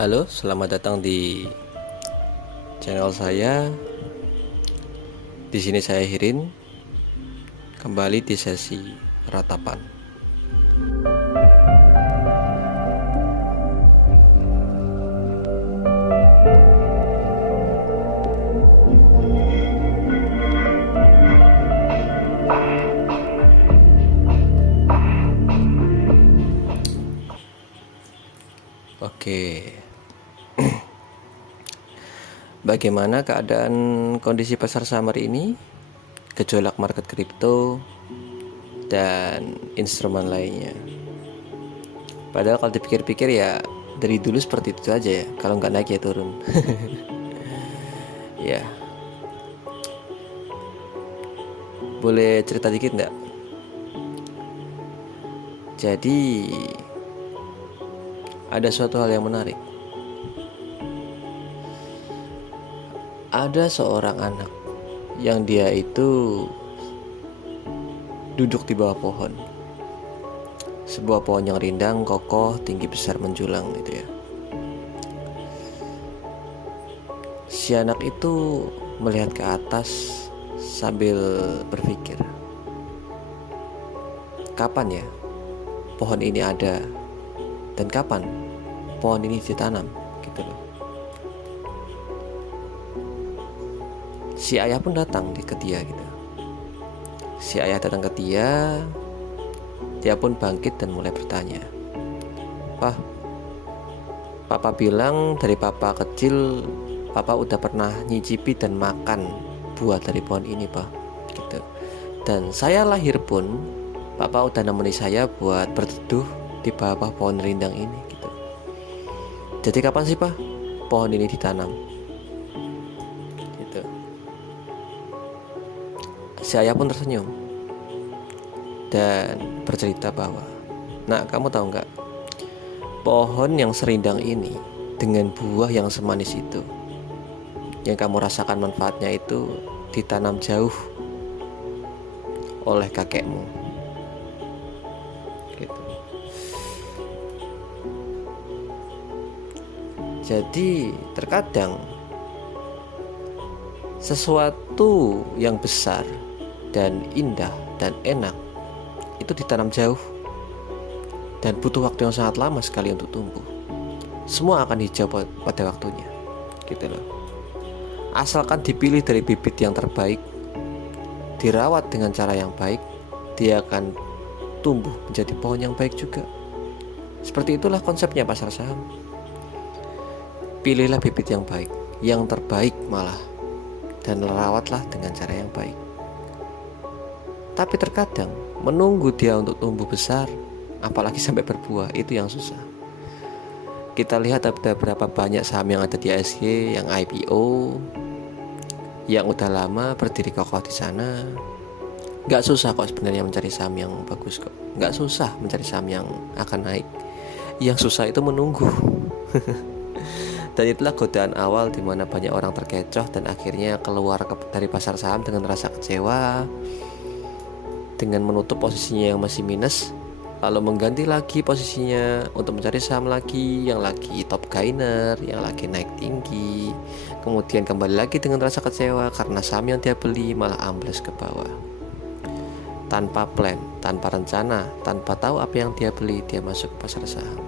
Halo, selamat datang di channel saya. Di sini saya Hirin, kembali di sesi ratapan. Oke. Bagaimana keadaan kondisi pasar saham hari ini? Gejolak market kripto dan instrumen lainnya. Padahal kalau dipikir-pikir ya dari dulu seperti itu aja ya. Kalau nggak naik ya turun. Ya. Boleh cerita dikit nggak? Jadi ada suatu hal yang menarik. Ada seorang anak yang dia itu duduk di bawah pohon. Sebuah pohon yang rindang, kokoh, tinggi, besar, menjulang gitu ya. Si anak itu melihat ke atas sambil berpikir, kapan ya pohon ini ada dan kapan pohon ini ditanam gitu loh. Si ayah pun datang ke dia gitu. Si ayah datang ke dia pun bangkit dan mulai bertanya, "Pah, papa bilang dari papa kecil papa udah pernah nyicipi dan makan buah dari pohon ini, Pak." Gitu. Dan saya lahir pun papa udah nemeni saya buat berteduh di bawah pohon rindang ini gitu. Jadi kapan sih, Pak, pohon ini ditanam? Gitu. Si ayah pun tersenyum dan bercerita bahwa, "Nak, kamu tahu nggak, pohon yang serindang ini dengan buah yang semanis itu, yang kamu rasakan manfaatnya itu ditanam jauh oleh kakekmu." Gitu. Jadi terkadang sesuatu yang besar dan indah dan enak itu ditanam jauh dan butuh waktu yang sangat lama sekali untuk tumbuh. Semua akan hijau pada waktunya gitu loh. Asalkan dipilih dari bibit yang terbaik, dirawat dengan cara yang baik, dia akan tumbuh menjadi pohon yang baik juga. Seperti itulah konsepnya pasar saham. Pilihlah bibit yang baik, yang terbaik malah, dan rawatlah dengan cara yang baik. Tapi terkadang menunggu dia untuk tumbuh besar, apalagi sampai berbuah, itu yang susah. Kita lihat ada berapa banyak saham yang ada di ISG, yang IPO, yang udah lama berdiri kokoh di sana. Gak susah kok sebenarnya mencari saham yang bagus kok. Gak susah mencari saham yang akan naik. Yang susah itu menunggu. Dan itulah godaan awal di mana banyak orang terkecoh dan akhirnya keluar dari pasar saham dengan rasa kecewa, dengan menutup posisinya yang masih minus, lalu mengganti lagi posisinya untuk mencari saham lagi yang lagi top gainer, yang lagi naik tinggi, kemudian kembali lagi dengan rasa kecewa karena saham yang dia beli malah ambles ke bawah. Tanpa plan, tanpa rencana, tanpa tahu apa yang dia beli, dia masuk ke pasar saham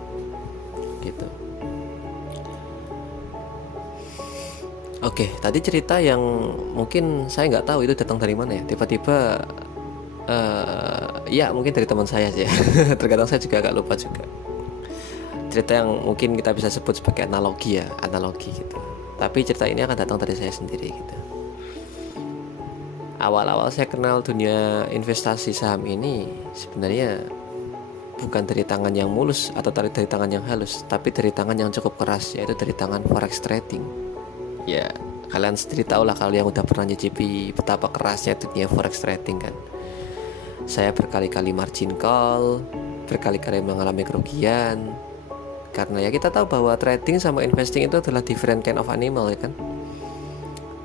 gitu. Oke, tadi cerita yang mungkin saya nggak tahu itu datang dari mana ya. Tiba-tiba ya mungkin dari teman saya sih ya. Terkadang saya juga agak lupa juga. Cerita yang mungkin kita bisa sebut sebagai analogi gitu. Tapi cerita ini akan datang dari saya sendiri gitu. Awal-awal saya kenal dunia investasi saham ini sebenarnya bukan dari tangan yang mulus atau dari tangan yang halus, tapi dari tangan yang cukup keras, yaitu dari tangan forex trading. Ya, kalian sendiri tahu lah kalau yang udah pernah nyicipi betapa kerasnya dunia forex trading kan. Saya berkali-kali margin call, berkali-kali mengalami kerugian. Karena ya kita tahu bahwa trading sama investing itu adalah different kind of animal ya kan.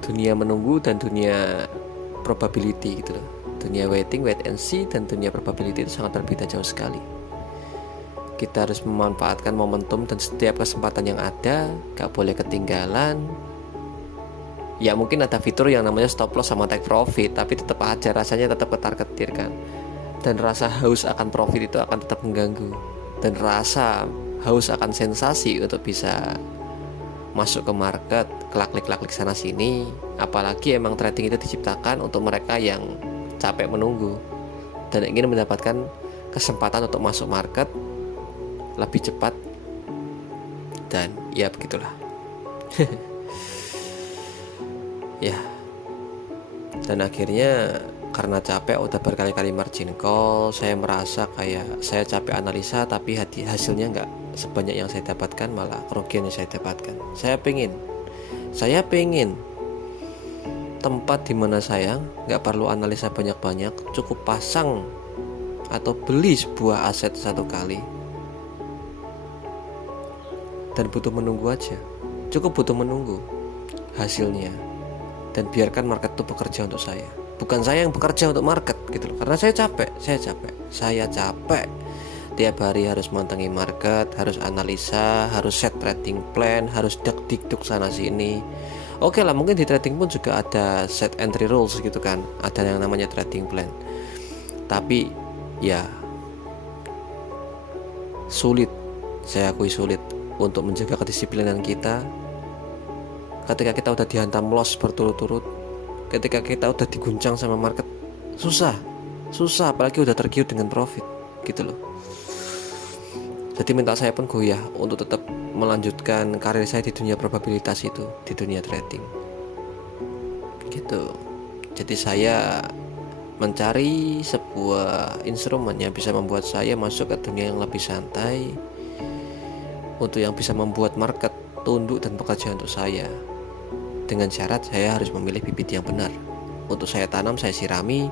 Dunia menunggu dan dunia probability gitu loh. Dunia waiting, wait and see, dan dunia probability itu sangat berbeda jauh sekali. Kita harus memanfaatkan momentum dan setiap kesempatan yang ada, gak boleh ketinggalan. Ya mungkin ada fitur yang namanya stop loss sama take profit, tapi tetap aja rasanya tetap ketar-ketir kan. Dan rasa haus akan profit itu akan tetap mengganggu. Dan rasa haus akan sensasi untuk bisa masuk ke market, kelak-klik sana sini. Apalagi emang trading itu diciptakan untuk mereka yang capek menunggu dan ingin mendapatkan kesempatan untuk masuk market lebih cepat. Dan ya begitulah. Ya. Dan akhirnya karena capek udah berkali-kali margin call, saya merasa kayak saya capek analisa tapi hasilnya nggak sebanyak yang saya dapatkan, malah kerugian yang saya dapatkan. Saya pengen tempat dimana saya nggak perlu analisa banyak-banyak, cukup pasang atau beli sebuah aset satu kali dan butuh menunggu aja, cukup butuh menunggu hasilnya, dan biarkan market itu bekerja untuk saya, bukan saya yang bekerja untuk market gitu loh. Karena saya capek tiap hari harus mantengi market, harus analisa, harus set trading plan, harus dak-dikduk sana sini. Oke lah, mungkin di trading pun juga ada set entry rules gitu kan, ada yang namanya trading plan. Tapi ya sulit, saya akui sulit untuk menjaga kedisiplinan kita ketika kita udah dihantam loss berturut-turut, ketika kita udah diguncang sama market. Susah apalagi udah tergiur dengan profit gitu loh. Jadi mental saya pun goyah untuk tetap melanjutkan karir saya di dunia probabilitas itu, di dunia trading gitu. Jadi saya mencari sebuah instrumen yang bisa membuat saya masuk ke dunia yang lebih santai, untuk yang bisa membuat market tunduk dan bekerja untuk saya. Dengan syarat saya harus memilih bibit yang benar untuk saya tanam, saya sirami,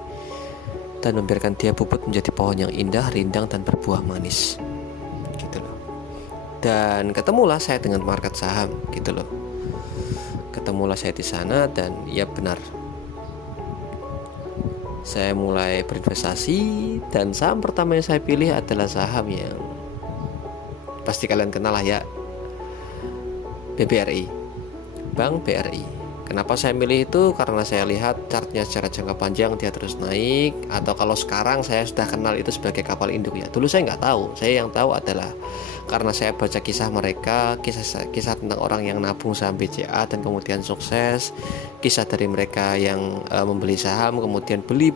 dan membiarkan dia bubut menjadi pohon yang indah, rindang, dan berbuah manis gitu loh. Dan ketemulah saya dengan market saham gitu loh. Ketemulah saya di sana, dan ya benar, saya mulai berinvestasi, dan saham pertama yang saya pilih adalah saham yang pasti kalian kenal lah ya, BBRI, Bank BRI. Kenapa saya milih itu? Karena saya lihat chartnya secara jangka panjang dia terus naik, atau kalau sekarang saya sudah kenal itu sebagai kapal induk ya. Dulu saya nggak tahu, saya yang tahu adalah karena saya baca kisah mereka, kisah tentang orang yang nabung saham BCA dan kemudian sukses, kisah dari mereka yang membeli saham kemudian beli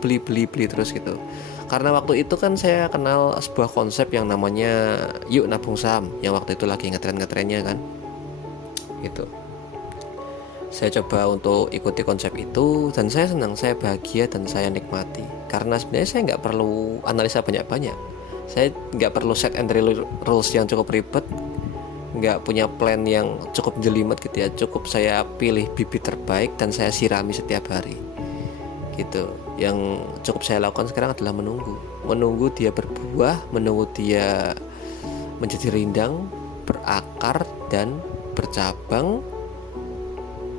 terus gitu. Karena waktu itu kan saya kenal sebuah konsep yang namanya yuk nabung saham, yang waktu itu lagi ngetren-ngetrennya kan gitu. Saya coba untuk ikuti konsep itu, dan saya senang, saya bahagia, dan saya nikmati. Karena sebenarnya saya nggak perlu analisa banyak-banyak, saya nggak perlu set entry rules yang cukup ribet, nggak punya plan yang cukup jelimet gitu ya. Cukup saya pilih bibit terbaik dan saya sirami setiap hari gitu. Yang cukup saya lakukan sekarang adalah menunggu dia berbuah, menunggu dia menjadi rindang, berakar, dan bercabang,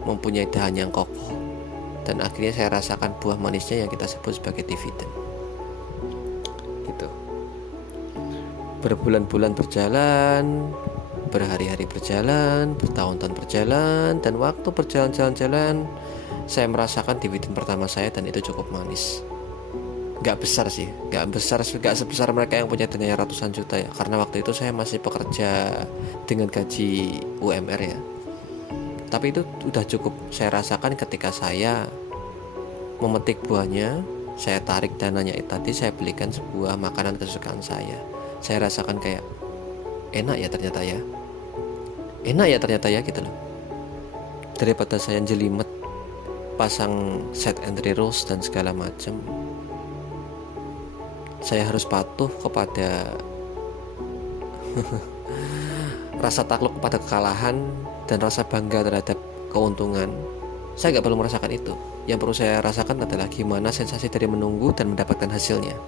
mempunyai dahan yang kokoh, dan akhirnya saya rasakan buah manisnya yang kita sebut sebagai dividen gitu. Berbulan-bulan berjalan, berhari-hari berjalan, bertahun-tahun berjalan, dan waktu berjalan-jalan, saya merasakan dividen pertama saya, dan itu cukup manis. Gak besar sih, gak sebesar mereka yang punya dana ratusan juta ya, karena waktu itu saya masih bekerja dengan gaji UMR ya. Tapi itu udah cukup saya rasakan ketika saya memetik buahnya, saya tarik dananya itu tadi, saya belikan sebuah makanan kesukaan saya. Saya rasakan kayak enak ya ternyata ya gitu loh. Daripada saya jelimet pasang set entry rules dan segala macam, saya harus patuh kepada rasa takluk kepada kekalahan dan rasa bangga terhadap keuntungan. Saya nggak perlu merasakan itu. Yang perlu saya rasakan adalah gimana sensasi dari menunggu dan mendapatkan hasilnya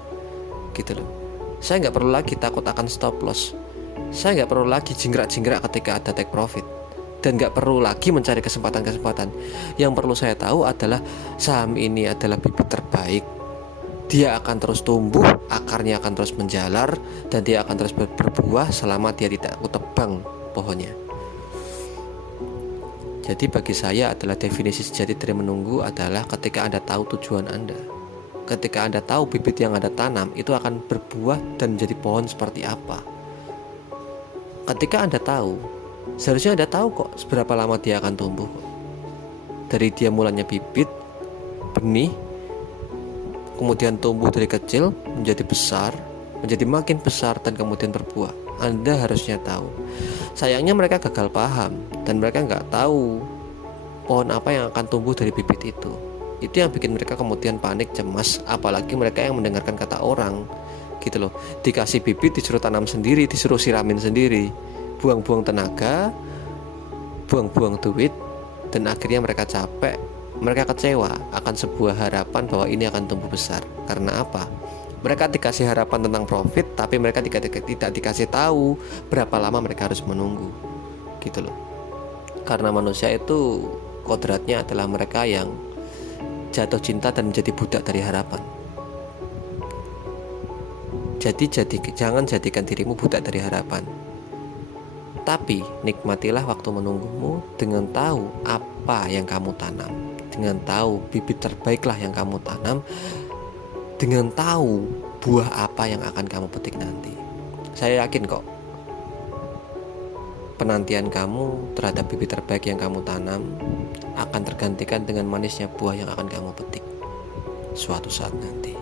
gitu loh. Saya nggak perlu lagi takut akan stop loss, saya nggak perlu lagi jingkrak-jingkrak ketika ada take profit, dan nggak perlu lagi mencari kesempatan-kesempatan. Yang perlu saya tahu adalah saham ini adalah bibit terbaik, dia akan terus tumbuh, akarnya akan terus menjalar, dan dia akan terus berbuah selama dia tidak kutebang pohonnya. Jadi bagi saya adalah definisi sejati dari menunggu adalah ketika Anda tahu tujuan Anda. Ketika Anda tahu bibit yang Anda tanam itu akan berbuah dan menjadi pohon seperti apa. Ketika Anda tahu, seharusnya Anda tahu kok seberapa lama dia akan tumbuh. Dari dia mulanya bibit, benih, kemudian tumbuh dari kecil menjadi besar, menjadi makin besar dan kemudian berbuah. Anda harusnya tahu. Sayangnya mereka gagal paham dan mereka nggak tahu pohon apa yang akan tumbuh dari bibit itu. Itu yang bikin mereka kemudian panik, cemas, apalagi mereka yang mendengarkan kata orang gitu loh. Dikasih bibit disuruh tanam sendiri, disuruh siramin sendiri, buang-buang tenaga, buang-buang duit, dan akhirnya mereka capek. Mereka kecewa akan sebuah harapan bahwa ini akan tumbuh besar. Karena apa? Mereka dikasih harapan tentang profit, tapi mereka tidak dikasih tahu berapa lama mereka harus menunggu gitu loh. Karena manusia itu kodratnya adalah mereka yang jatuh cinta dan menjadi budak dari harapan. Jadi jangan jadikan dirimu budak dari harapan, tapi nikmatilah waktu menunggumu dengan tahu apa yang kamu tanam, dengan tahu bibit terbaiklah yang kamu tanam, dengan tahu buah apa yang akan kamu petik nanti. Saya yakin kok penantian kamu terhadap bibit terbaik yang kamu tanam akan tergantikan dengan manisnya buah yang akan kamu petik suatu saat nanti.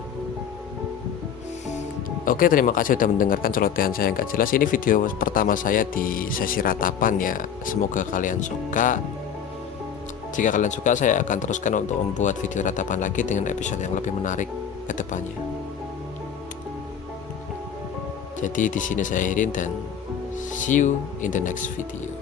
Oke, terima kasih sudah mendengarkan celotehan saya yang gak jelas. Ini video pertama saya di sesi ratapan ya. Semoga kalian suka. Jika kalian suka, saya akan teruskan untuk membuat video ratapan lagi dengan episode yang lebih menarik ke depannya. Jadi di sini saya Irin dan see you in the next video.